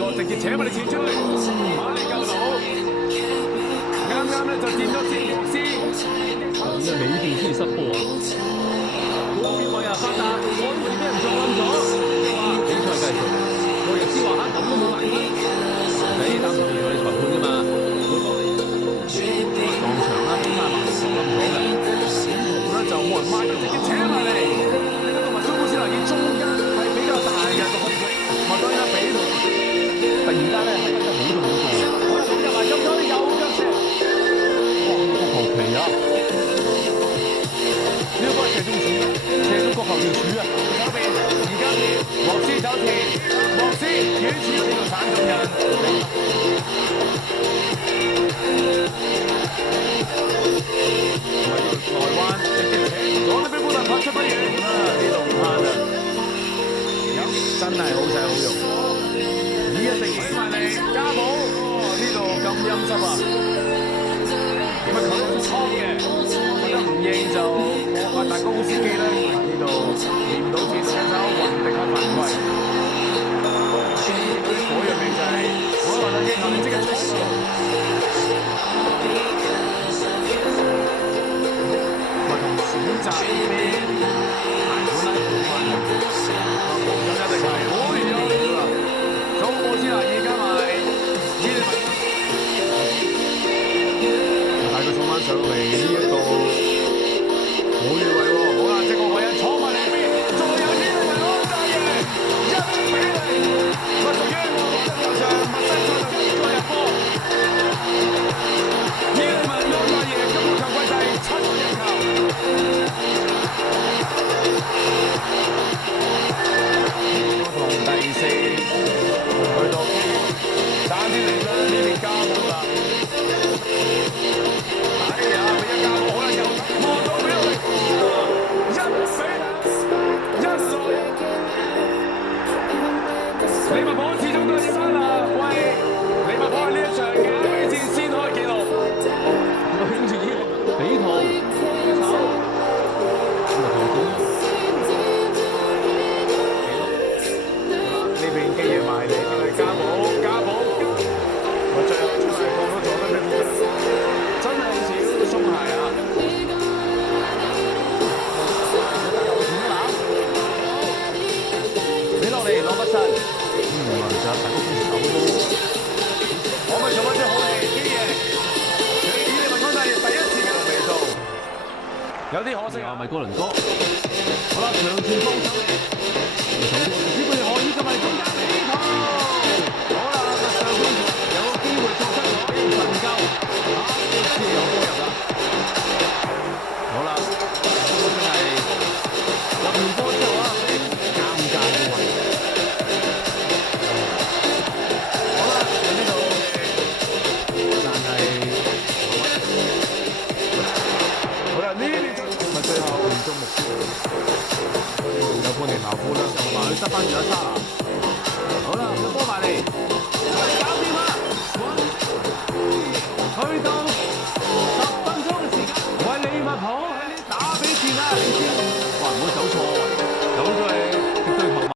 個直接扯埋你前出去，馬利救到，啱咧就掂咗先黃絲，咁嘅尾段先失波啊！嗰邊位啊發達，我都俾人撞冧咗。哇！比賽繼續，個日師話嚇咁都冇犯規，你擔心我哋裁判㗎嘛？撞牆啦，俾曬埋撞冧咗嘅，咧就冇人抹，直接扯埋嚟。同埋中古斯拿爾中間係比較大嘅個空隙，麥當然比同突然間咧係得好咗好多。我入埋入咗有腳射，哇！國球旗啊！呢個係射中柱，射中國球條柱啊！左邊而家莫斯走前，莫斯遠處呢個鏟中人。台灣直接扯，攞得俾布達拍出不遠啊！呢度唔慳啊！真係好細好用，呢一定起埋嚟加寶，呢度咁陰濕啊！點解佢都錯嘅？覺得唔認就我發大公司機啦！呢度練唔到錢，車手雲迪克犯規。嗰樣嘢就係我發大機後面即刻衝到。選擇呢邊排盤啦，冇咗一定係好遠咗啦。中國之拿而家埋伊利文，帶佢衝翻上嚟呢一度，好越位喎！好啦，即個位啊，坐埋嚟邊，再有伊利文安大爺1-0，乜屬於我球場墨西哥再入波，伊利文安大爺今個球季第7個入球。同第4去到差啲嚟啦，呢邊加冇啦。哎呀，俾一加冇好啦，又望到俾我哋1-0。利物浦始終都係翻啦，喂！利物浦喺呢一場嘅歐戰先開紀錄。跟住呢個比圖。呢邊嘅嘢埋嚟，加寶，我最後出嚟講都做得咩好，真係少鬆懈啊！你落嚟攞筆身，就大公司手都，我咪做翻出好戲，基爺，以利文安大爺第一次嘅味道，有啲可惜啊！咪哥倫哥，好啦，長傳幫手，只不過可以今日中間比圖，好啦，上半場有個機會錯失咗，神救，呢次有波入啦！好啦，真係入完波之後啊，尷尬嘅位。好啦，呢度，但係好啦，呢邊咪最後唔中目標，有半年茅夫啦，同埋佢得翻住一沙拿。